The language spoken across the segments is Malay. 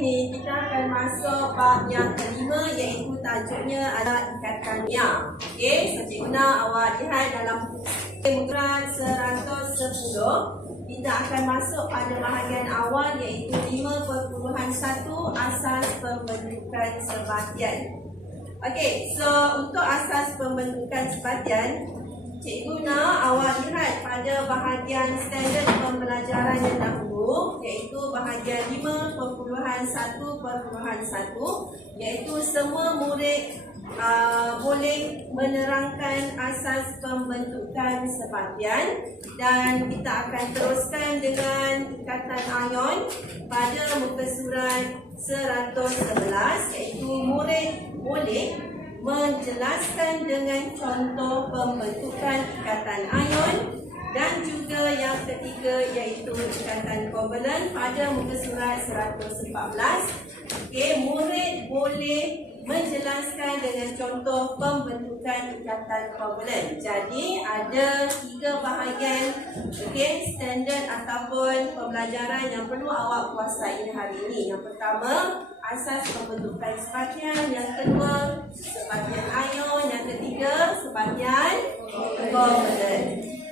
ini kita akan masuk bab yang kelima iaitu tajuknya adalah ikatan niam. Okey, so Cik Guna awak lihat dalam muka 110 kita akan masuk pada bahagian awal iaitu 5.1 asas pembentukan sebatian. Okey, so untuk asas pembentukan sebatian Cikgu nak awak lihat pada bahagian standard pembelajaran yang dahulu iaitu bahagian 5.1.1 iaitu semua murid uh, boleh menerangkan asas pembentukan sebatian dan kita akan teruskan dengan ikatan ion pada muka surat 111 iaitu murid boleh menjelaskan dengan contoh pembentukan ikatan ion dan juga yang ketiga iaitu ikatan kovalent pada muka surat 114. Okey, murid boleh menjelaskan dengan contoh pembentukan ikatan kovalent. Jadi ada tiga bahagian okey standard ataupun pembelajaran yang perlu awak kuasai hari ini. Yang pertama asas pembentukan sepatian, yang kedua sepatian ion, yang ketiga sepatian kovalent.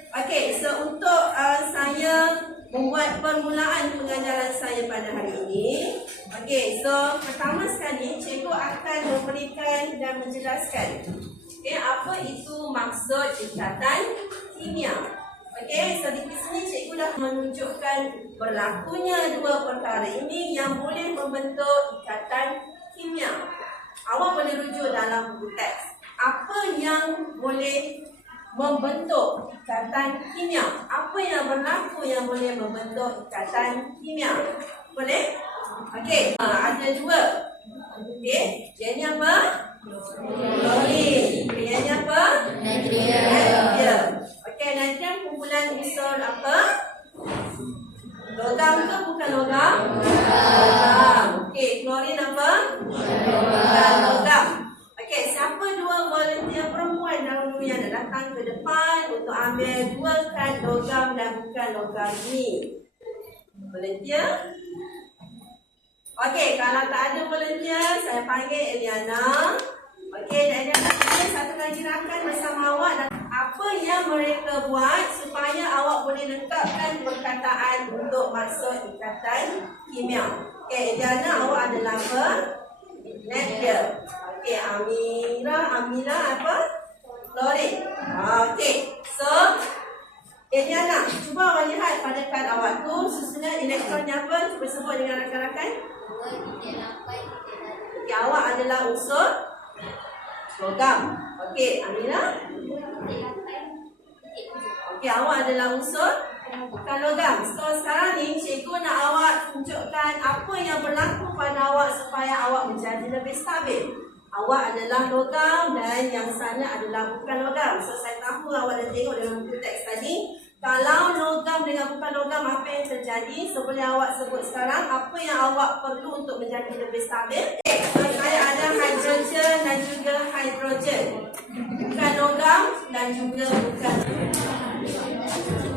Okey, so untuk uh, saya membuat permulaan pengajaran saya pada hari ini. Okey, so pertama sekali cikgu akan memberikan dan menjelaskan okay, apa itu maksud ikatan kimia. Okey, so di sini cikgu dah menunjukkan berlakunya dua perkara ini yang boleh membentuk ikatan kimia. Awak boleh rujuk dalam buku teks. Apa yang boleh membentuk ikatan kimia? Apa yang berlaku yang boleh membentuk ikatan kimia? Boleh? Okey, ha, ada dua. Okey, jenis apa? Klorin. Jenis apa? Natrium. Natrium kumpulan unsur apa? Logam ke bukan logam? Logam. Okey, klorin apa? Bukan logam. Okey, siapa dua volunteer perempuan dahulu yang nak datang ke depan untuk ambil dua kad logam dan bukan logam ni? Volunteer? Okey, kalau tak ada volunteer, saya panggil Eliana. Okey, dan Eliana satu lagi rakan bersama awak apa yang mereka buat supaya awak boleh lengkapkan perkataan untuk masuk ikatan kimia. Okey, Diana awak ada nama Nadia. Okey, Amira, Amira apa? Lori. Okey, so Eliana, cuba awak lihat pada kad awak tu susunan elektronnya apa? Cuba sebut dengan rakan-rakan. Okey, awak adalah unsur logam. Okey, Amira. Okey, awak adalah unsur bukan logam. So sekarang ni cikgu nak awak tunjukkan apa yang berlaku pada awak supaya awak menjadi lebih stabil. Awak adalah logam dan yang sana adalah bukan logam. So saya tahu awak dah tengok dalam buku teks tadi. Kalau logam dengan bukan logam apa yang terjadi? So awak sebut sekarang apa yang awak perlu untuk menjadi lebih stabil. Okay. Saya ada hidrogen dan juga hidrogen. Bukan logam dan juga bukan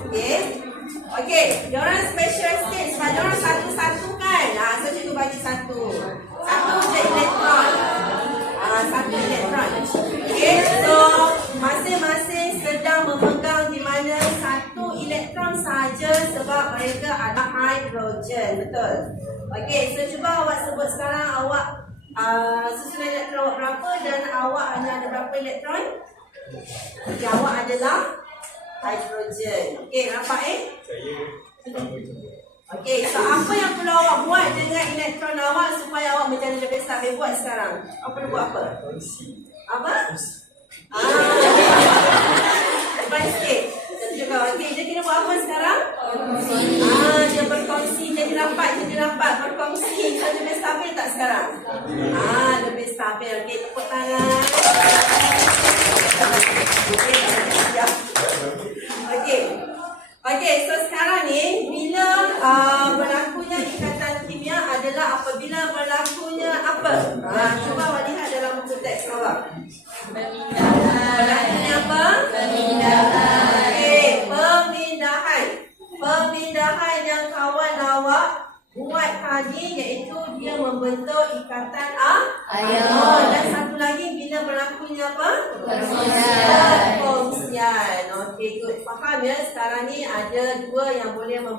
Okay. Okay. Diorang special state sebab uh, susunan elektron awak berapa dan awak hanya ada berapa elektron? Okay, awak adalah hidrogen. Okey, nampak eh? Saya Okey, so apa yang perlu awak buat dengan elektron awak supaya awak menjadi lebih stabil buat sekarang? Apa perlu buat apa? Apa? Ah. Depan sikit. Juga. Okey, dia kena buat apa sekarang? Ah, dia berkongsi, jadi rapat, jadi rapat, berkongsi. So, lebih stabil tak sekarang? Ah, lebih stabil. Okey, tepuk tangan. Okey,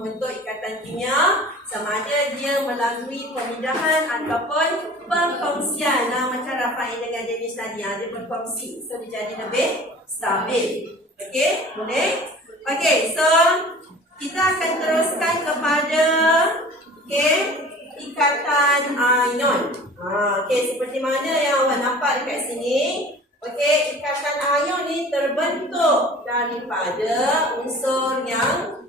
membentuk ikatan kimia. Sama ada dia melalui pemindahan ataupun perkongsian. Nah, macam Rafael dengan Jenis tadi. ah, Dia berkongsi. So, dia jadi lebih stabil. Okey, boleh? Okey, so kita akan teruskan kepada okey, ikatan ion. Ha, okey, seperti mana yang awak nampak dekat sini. Okey, ikatan ion ni terbentuk daripada unsur yang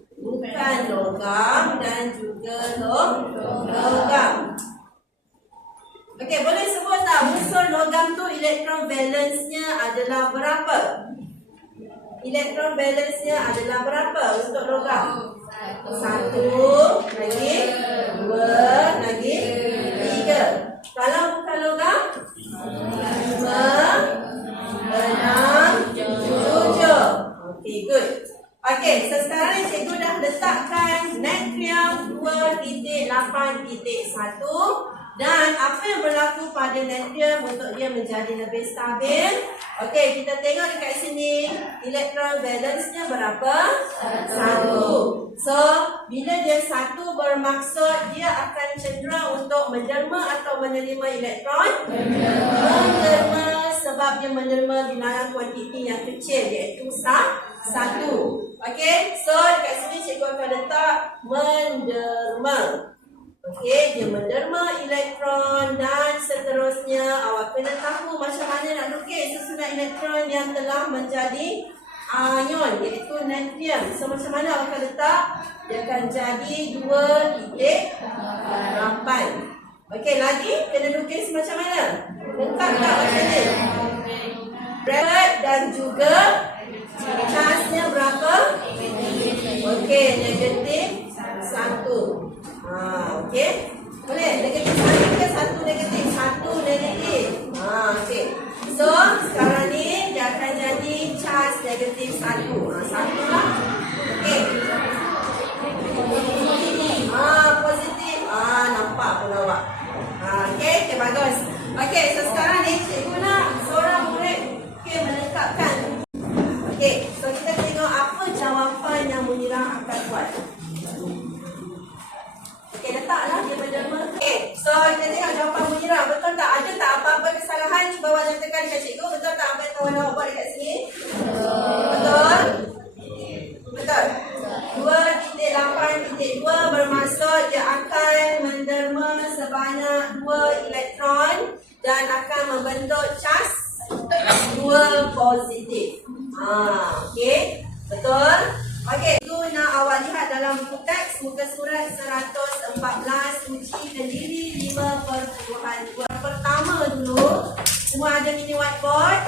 bukan logam dan juga lo- logam. Okey, boleh sebut tak unsur logam tu elektron valence-nya adalah berapa? Elektron valence-nya adalah berapa untuk logam? Satu, lagi Okey, kita tengok dekat sini elektron valence-nya berapa? Satu. So, bila dia satu bermaksud dia akan cenderung untuk menderma atau menerima elektron? Menderma sebab dia menerima bilangan kuantiti yang kecil iaitu sa, satu. Okey, so dekat sini cikgu akan letak menderma. Okey, dia menderma elektron dan seterusnya awak kena tahu macam mana nak lukis susunan elektron yang telah menjadi ion iaitu natrium. So macam mana awak akan letak? Dia akan jadi 2.8. Okey, lagi kena lukis macam mana? Lengkap tak macam ni? Berat dan juga charge-nya berapa? Okey, negatif satu. Ha, okey. Boleh? Negatif satu ke satu negatif? Satu negatif. Ha, okey. So, sekarang ni dia akan jadi charge negatif satu. Ha, satu lah. Okey. Ah, positif. Ah, nampak pun awak. Ah, okey, okey bagus. Okey, so sekarang ni cikgu nak seorang murid okey melengkapkan. Okey, so kita tengok apa jawapan yang Munirah akan buat. Okey, letaklah dia berderma. Okey, so kita tengok jawapan Munirah. Betul tak? Ada tak apa-apa kesalahan? Cuba awak nyatakan dekat cikgu. Betul tak apa yang kawan awak buat dekat sini? Betul. Betul. Dua titik lapan titik dua bermaksud dia akan menderma sebanyak dua elektron dan akan membentuk charge dua positif. Ha, okey. Betul? Okey, itu nak awak lihat dalam buku teks muka surat 114 uji kendiri 5.2. Pertama dulu, semua ada mini whiteboard.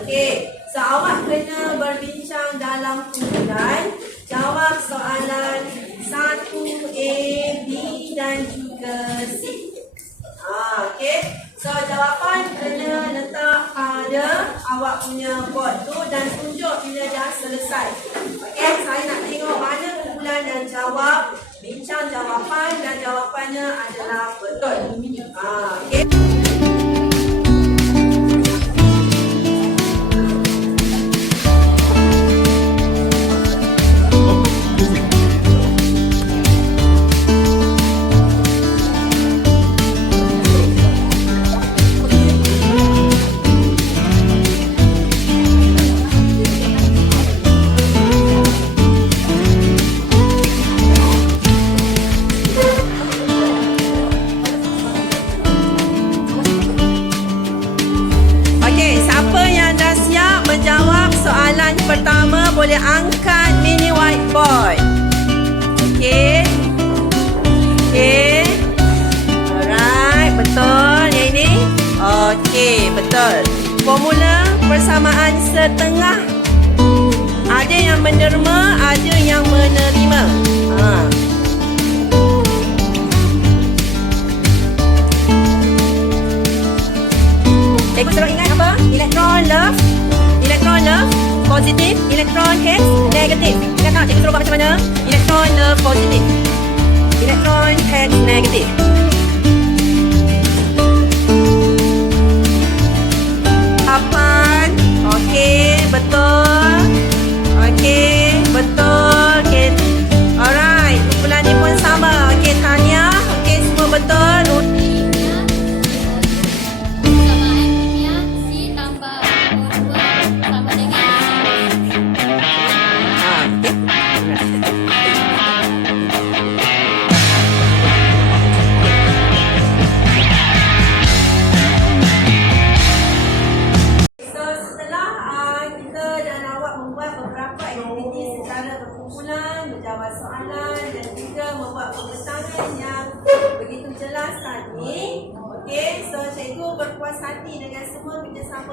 Okey, so awak kena berbincang dalam kumpulan jawab soalan 1A, B dan juga C. Ah, okey. So jawapan kena letak pada awak punya board tu dan tunjuk bila dah selesai. Okey, saya nak tengok mana kumpulan yang jawab, bincang jawapan dan jawapannya adalah betul. Ah, okey. Pertama boleh angkat mini whiteboard. Okey. Okey. Alright, betul yang ini? Okey, betul. Formula persamaan setengah. Ada yang menerima, ada yang menerima. Ha. Positif. Elektron hate. Negatif. Ingat tak cikgu suruh buat macam mana? Elektron love positif. Elektron X negatif. Lapan. Okey, betul.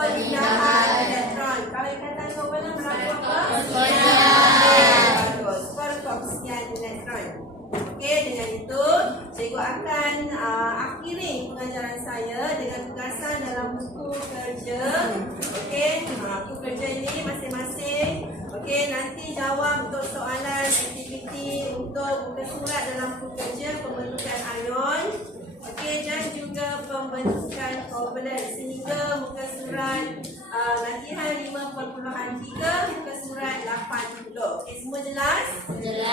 Perpindahan elektron. Kalau ikatan kovalent berlaku apa? Bagus. Perkongsian elektron. Okey, dengan itu cikgu akan uh, akhiri pengajaran saya dengan tugasan dalam buku kerja. Okey, uh, buku kerja ini masing-masing. Okey, nanti jawab untuk soalan aktiviti untuk buka surat dalam buku kerja pembentukan ion. Okey, dan juga pembentukan kovalent sehingga muka surat uh, latihan 5.3 muka surat 80. Okey, semua jelas? jelas